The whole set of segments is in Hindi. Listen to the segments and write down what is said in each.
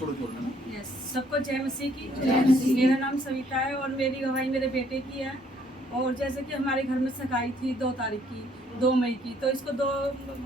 थोड़ा जोर में ना। यस, सबको जय मसीह की। मेरा नाम सविता है और मेरी गवाही मेरे बेटे की है। और जैसे कि हमारे घर में सगाई थी 2 तारीख की, 2 मई की, तो इसको 2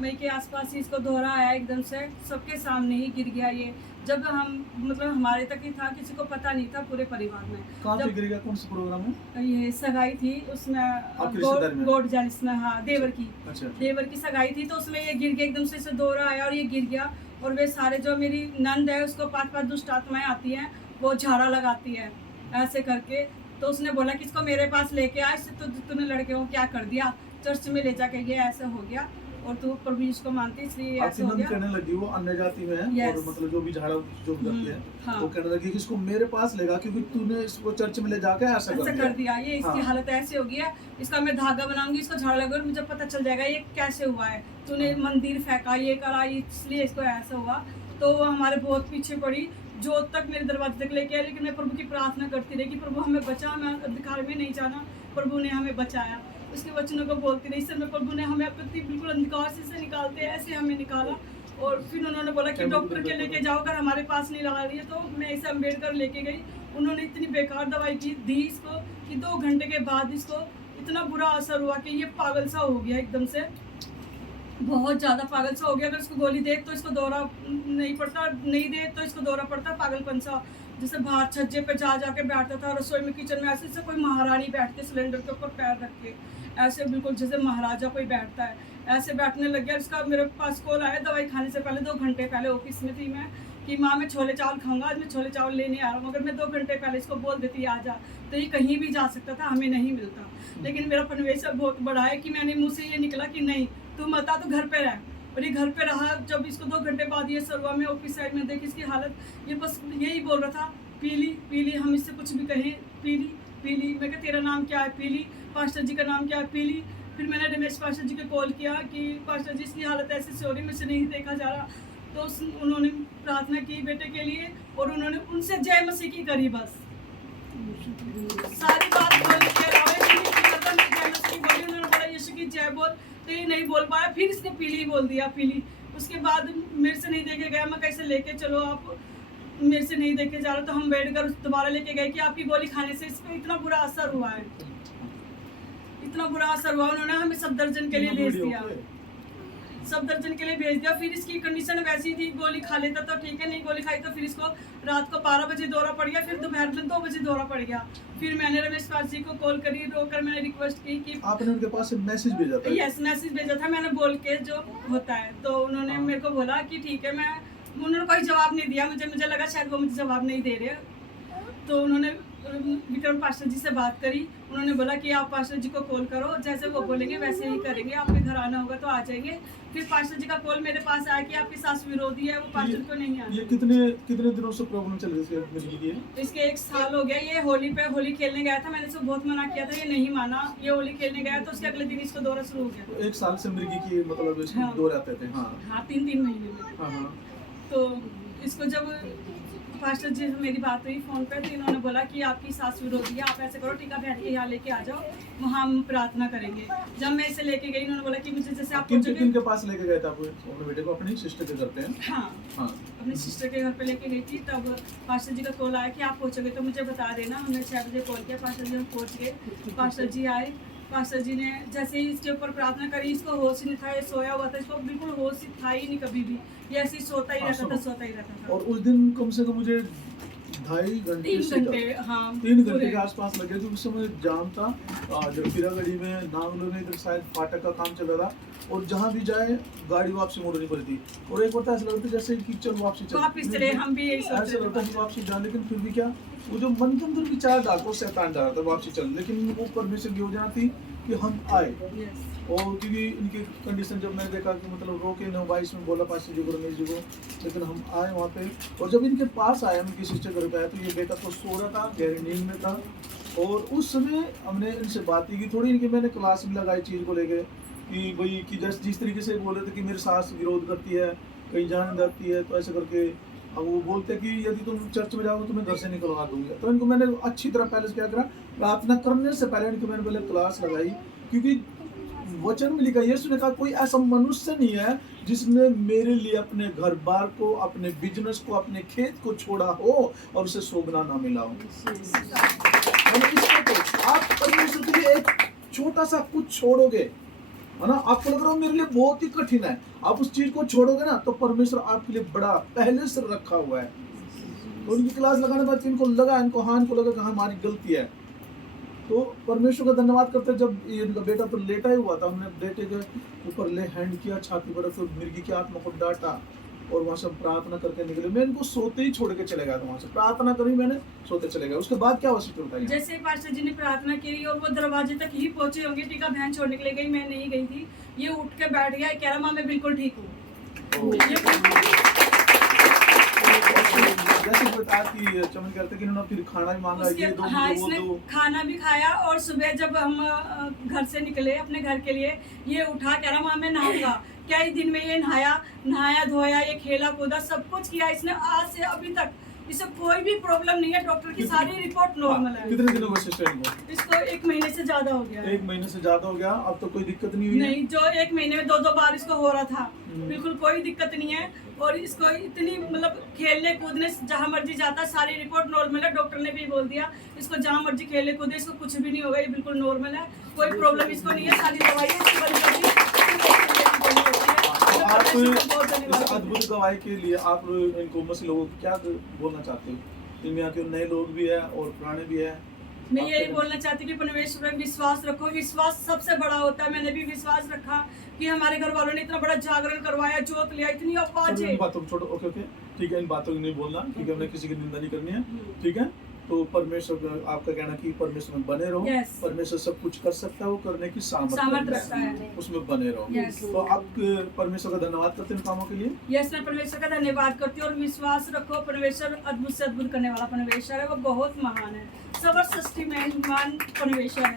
मई के आसपास ही इसको दौरा आया एकदम से, सबके सामने ही गिर गया ये। जब हम मतलब हमारे तक ही था, किसी को पता नहीं था पूरे परिवार में। कहाँ पे जब गिरेगा, कौन सा प्रोग्राम है? ये सगाई थी उसमें आपके रिश्तेदारी में? गोड जानिस में, हाँ, देवर की। अच्छा। देवर की सगाई थी तो उसमें ये गिर गया एकदम से, इसे दौरा आया और ये गिर गया। और वे सारे जो मेरी नंद है उसको 5-5 दुष्ट आत्माएं आती हैं, वो झाड़ा लगाती है ऐसे करके। तो उसने बोला कि इसको मेरे पास लेके आ, इससे तो तूने लड़के को क्या कर दिया, चर्च में ले जाके ये ऐसे हो गया और तू प्रभु यीशु को मानती इसलिए ऐसे हो आपकी नंद गया। कहने लगी वो अन्य जाति में है Yes. और मतलब जो भी झाड़ा जो भी करती है हाँ। वो कहने लगी कि इसको मेरे पास लेगा क्योंकि तूने इसको चर्च में ले जाके ऐसा कर दिया। ये इसकी हाँ। हालत ऐसी होगी है, इसका मैं धागा बनाऊंगी, इसको झाड़ लगा और मुझे पता चल जाएगा ये कैसे हुआ है, तूने मंदिर फेंका, ये करा, इसलिए इसको ऐसा हुआ। तो वो हमारे बहुत पीछे पड़ी, जो तक मेरे दरवाजे तक लेके आया, लेकिन मैं प्रभु की प्रार्थना करती रही कि प्रभु हमें बचा, हमें अंधकार में नहीं जाना। प्रभु ने हमें बचाया, उसके वचनों को बोलती रही। इस समय प्रभु ने हमें अपनी बिल्कुल अंधकार से निकालते हैं, ऐसे हमें निकाला। और फिर उन्होंने बोला कि डॉक्टर के लेके जाओ, अगर हमारे पास नहीं लगा रही है तो मैं इसे अम्बेडकर लेके गई। उन्होंने इतनी बेकार दवाई दी इसको कि 2 घंटे के बाद इसको इतना बुरा असर हुआ कि ये पागल सा हो गया एकदम से, बहुत ज़्यादा पागल सा हो गया। अगर इसको गोली दे तो इसको दौरा नहीं पड़ता, नहीं दे तो इसको दौरा पड़ता, पागलपन सा। जैसे बाहर छज्जे पे जाके बैठता था, रसोई में, किचन में, ऐसे जैसे कोई महारानी बैठती, सिलेंडर के ऊपर पैर रख के, ऐसे बिल्कुल जैसे महाराजा कोई बैठता है, ऐसे बैठने लग गया। इसका मेरे पास कॉल आया दवाई खाने से पहले, 2 घंटे पहले ऑफिस में थी मैं, कि माँ मैं छोले चावल खाऊंगा, आज मैं छोले चावल लेने आ रहा हूँ। अगर मैं 2 घंटे पहले इसको बोल देती आ जा, तो ये कहीं भी जा सकता था, हमें नहीं मिलता। लेकिन मेरा परमेश्वर बहुत बड़ा है कि मैंने मुँह से ये निकला कि नहीं तू मत आ, तो घर पे रह। और ये घर पे रहा। जब इसको 2 घंटे बाद ये सरवा में ऑफिस साइड में देखी इसकी हालत, ये बस यही बोल रहा था, पीली पीली, हम इससे कुछ भी कहें, पीली पीली। मैं कहा तेरा नाम क्या है? पीली। पास्टर जी का नाम क्या है? पीली। फिर मैंने रमेश पास्टर जी को कॉल किया कि पास्टर जी इसकी हालत ऐसे से हो रही, मुझसे नहीं देखा जा रहा। तो उन्होंने प्रार्थना की बेटे के लिए और उन्होंने उनसे जय मसीह की करी, बस सारी बात बोल के जय मसीह बोली। उन्होंने बोला यीशु की जय बोल, तो ये नहीं बोल पाया, फिर इसने पीली बोल दिया, पीली। उसके बाद मेरे से नहीं देखे गया, मैं कैसे लेके चलो आप, मेरे से नहीं देखे जा रहा। तो हम बैठ कर दोबारा लेके गए कि आपकी गोली खाने से इस पर इतना बुरा असर हुआ है, इतना बुरा असर हुआ। उन्होंने हमें सफदरजंग के लिए भेज दिया, सफदरजंग के लिए भेज दिया। फिर इसकी कंडीशन वैसी थी, गोली खा लेता तो ठीक है, नहीं गोली खाई तो फिर इसको रात को 12 बजे दौरा पड़ गया, फिर दोपहर में 2 बजे दौरा पड़ गया। फिर मैंने रमेश पास जी को कॉल करी, रोकर मैंने रिक्वेस्ट की कि आपने उनके पास मैसेज भेजा था? यस, मैसेज भेजा था मैंने, बोल के जो होता है। तो उन्होंने मेरे को बोला कि ठीक है, उन्होंने कोई जवाब नहीं दिया मुझे लगा शायद वो मुझे जवाब नहीं दे रहे। तो उन्होंने विक्रम पास्टर जी से बात करी, उन्होंने बोला कि आप पास्टर जी को कॉल करो, जैसे वो बोलेंगे वैसे ही करेंगे, आपके घर आना होगा तो आ जाएंगे। फिर पास्टर जी का कॉल मेरे पास आया कि आपकी सास विरोधी है, वो पास्टर को नहीं आना। ये कितने दिनों से प्रॉब्लम चल रही है? इसके 1 साल हो गया। ये होली खेलने गया था, मैंने इसको बहुत मना किया था, ये नहीं माना। ये होली खेलने गया तो उसके अगले दिन इसको दौरा शुरू हो गया। तो 1 साल से मृगी की मतलब इसकी हाँ। दौरे आते थे? हाँ, 3-3 महीने में। हाँ। तो इसको जब पास्टर जी से मेरी बात हुई फ़ोन पे, तो इन्होंने बोला कि आपकी सास विरोधी है, आप ऐसे करो टीका बैठ के यहाँ लेके आ जाओ, वहाँ हम प्रार्थना करेंगे। जब मैं इसे लेके गई, इन्होंने बोला कि मुझे जैसे आप किन के पास लेके गए थे आप अपने बेटे को? अपनी सिस्टर के घर पे? हाँ, अपनी सिस्टर के घर पे लेके गई थी। तब पास्टर जी का कॉल आया कि आप पहुँचोगे तो मुझे बता देना। हमने 6 बजे कॉल किया, पास्टर जी हम पहुँच गए। पास्टर जी आए, पास्टर जी ने जैसे ही इसके ऊपर प्रार्थना करी, इसको होश ही नहीं था, ये सोया हुआ था, इसको बिल्कुल होश था ही नहीं कभी भी, ये ऐसे ही सोता ही रहता था। और उस दिन कम से कम मुझे 2.5 घंटे 3 घंटे, हाँ, 3 घंटे के आसपास लगे थे। उस समय जाम था, जब फिरागढ़ी में नाम इधर शायद फाटक का काम चल रहा था और जहाँ भी जाए गाड़ी वापसी मोड़नी पड़ी थी। और एक बार ऐसा लगता जैसे कि चल वापसी चले, हम भी यही सोच ऐसा लगता है वापसी जाए, लेकिन फिर भी क्या वो जो मन के अंदर विचार डालता वो शैतान डाल रहा था वापसी चल, लेकिन वो परमेश्वर की योजना थी कि हम आए। और क्योंकि इनकी कंडीशन जब मैंने देखा कि मतलब रोके न वाइस में बोला पास्टर जी को, रमेश जी को, लेकिन हम आए वहाँ पे। और जब इनके पास आए, उनकी सिस्टर घर पे आया, तो ये बेटा तो सो रहा था, गहरी नींद में था। और उस समय हमने इनसे बात की थोड़ी, इनकी मैंने क्लास भी लगाई चीज़ को लेके कि भाई कि जिस तरीके से बोल रहे थे कि मेरी सास विरोध करती है, कहीं जाने जाती है, तो ऐसे करके अब वो बोलते कि यदि तुम चर्च में जाओगे तो मैं घर से निकलवा दूंगा। तो इनको मैंने अच्छी तरह पहले से क्या करा, प्रार्थना करने से पहले इनको मैंने पहले क्लास लगाई, क्योंकि वचन में लिखा, यीशु ने कहा कोई ऐसा मनुष्य नहीं है जिसने मेरे लिए अपने घर बार को, अपने बिजनेस को, अपने खेत को छोड़ा हो और उसे सोगना ना मिला हो। इसको तो आप परमेश्वर के लिए एक छोटा सा कुछ छोड़ोगे, है ना, आपको लग रहा हो मेरे लिए बहुत ही कठिन है, आप उस चीज को छोड़ोगे ना तो परमेश्वर आपके लिए बड़ा पहले से रखा हुआ है। तो उनकी क्लास लगाने के बाद इनको लगा कि हमारी गलती है, तो परमेश्वर का धन्यवाद करते। जब ये इनका बेटा तो लेटा ही हुआ था, हमने बेटे के ऊपर ले हैंड किया, छाती पर रखकर मिर्गी की आत्मा को डांटा और वहां से प्रार्थना करके निकले। मैं इनको सोते ही छोड़ के चले गया था, वहां से प्रार्थना करी मैंने, सोते चले गया। उसके बाद क्या हुआ सिस्टर बताइए। जैसे पास्टर जी ने प्रार्थना की और वो दरवाजे तक ही पहुंचे होंगे, टीका बहन छोड़ने के लिए गई, मैं नहीं गई थी, ये उठ के बैठ गया, कह रहा माँ मैं बिल्कुल ठीक हूँ। जैसे बता कि चमन करते कि इन्होंने फिर खाना भी मांगा, ये दो हाँ, वो इसने दो। खाना भी खाया और सुबह जब हम घर से निकले अपने घर के लिए, ये उठा कह रहा माँ मैं नहाऊंगा। क्या ही दिन में ये नहाया धोया, ये खेला कूदा, सब कुछ किया इसने आज से अभी तक, इसे कोई भी प्रॉब्लम नहीं है, डॉक्टर की सारी रिपोर्ट नॉर्मल है। कितने दिनों का सिस्टर इनको? इसको 1 महीने से ज्यादा हो गया है। 1 महीने से ज्यादा हो गया। अब तो कोई दिक्कत नहीं हुई है? नहीं, जो 1 महीने में 2-2 बार इसको हो रहा था, बिल्कुल कोई दिक्कत नहीं है। और इसको इतनी मतलब खेलने कूदने जहाँ मर्जी जाता, सारी रिपोर्ट नॉर्मल है, डॉक्टर ने भी बोल दिया इसको जहाँ मर्जी खेलने कूदे, इसको कुछ भी नहीं होगा, ये बिल्कुल नॉर्मल है, कोई प्रॉब्लम इसको नहीं है। सारी दवाइयाँ इसकी बंद कर दी। आप इस अद्भुत गवाही के लिए आप इनको मसीह लोगों को क्या बोलना चाहते हो? इनमें आके नए लोग भी है और पुराने भी है। मैं यही बोलना चाहती हूँ कि परमेश्वर में विश्वास रखो, विश्वास सबसे बड़ा होता है। मैंने भी विश्वास रखा कि हमारे घर वालों ने इतना बड़ा जागरण करवाया, जोत लिया, इतनी आवाजें। इन बातों को छोड़ो, ओके ठीक है, इन बातों को नहीं बोलना, ठीक है, हमने किसी की निंदा नहीं करनी है, ठीक है। तो परमेश्वर, आपका कहना कि परमेश्वर में बने रहो। परमेश्वर सब कुछ कर सकता है, वो करने की सामर्थ्य रखता है, उसमें बने रहो। तो आप परमेश्वर का धन्यवाद करते हैं कामों के लिए। यस, मैं परमेश्वर का धन्यवाद करती हूँ और विश्वास रखो, परमेश्वर अद्भुत से अद्भुत करने वाला परमेश्वर है, वो बहुत महान है, सर्वश्रेष्ठ महान परमेश्वर है।